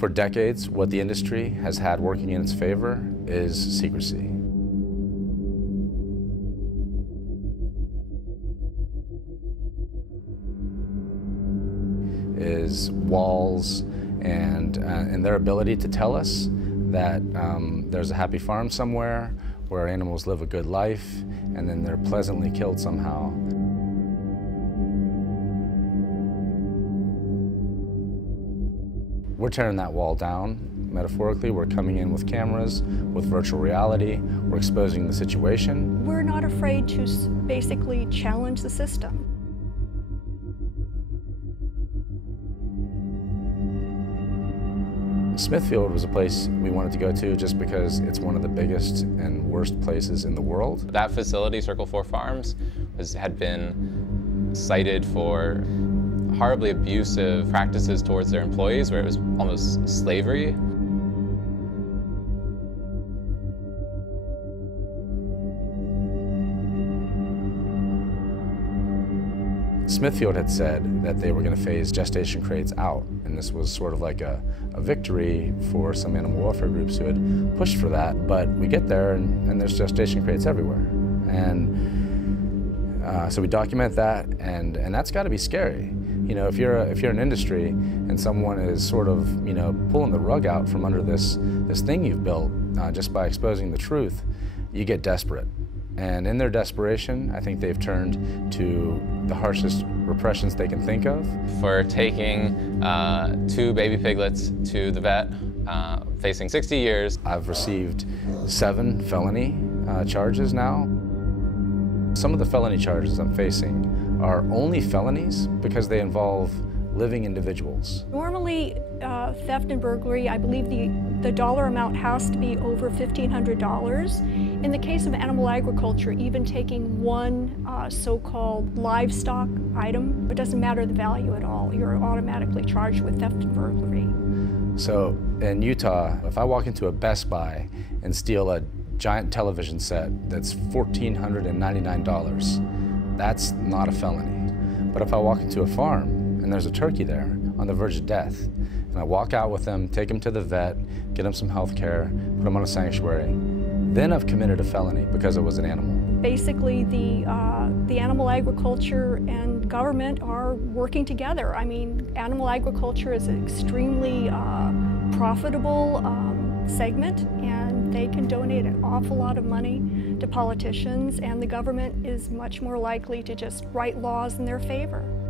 For decades, what the industry has had working in its favor is secrecy. Is walls and their ability to tell us that there's a happy farm somewhere where animals live a good life and then they're pleasantly killed somehow. We're tearing that wall down. Metaphorically, we're coming in with cameras, with virtual reality. We're exposing the situation. We're not afraid to basically challenge the system. Smithfield was a place we wanted to go to just because it's one of the biggest and worst places in the world. That facility, Circle 4 Farms, had been cited for horribly abusive practices towards their employees, where it was almost slavery. Smithfield had said that they were going to phase gestation crates out, and this was sort of like a victory for some animal welfare groups who had pushed for that. But we get there, and there's gestation crates everywhere. And so we document that, and that's got to be scary. You know, if you're an industry and someone is sort of, you know, pulling the rug out from under this thing you've built just by exposing the truth, you get desperate. And in their desperation, I think they've turned to the harshest repressions they can think of. For taking 2 baby piglets to the vet, facing 60 years. I've received 7 felony charges now. Some of the felony charges I'm facing are only felonies because they involve living individuals. Normally, theft and burglary, I believe the dollar amount has to be over $1,500. In the case of animal agriculture, even taking one so-called livestock item, it doesn't matter the value at all. You're automatically charged with theft and burglary. So in Utah, if I walk into a Best Buy and steal a giant television set that's $1,499, that's not a felony. But if I walk into a farm and there's a turkey there on the verge of death, and I walk out with them, take them to the vet, get them some health care, put them on a sanctuary, then I've committed a felony because it was an animal. Basically, the animal agriculture and government are working together. I mean, animal agriculture is an extremely profitable segment, and they can donate an awful lot of money to politicians, and the government is much more likely to just write laws in their favor.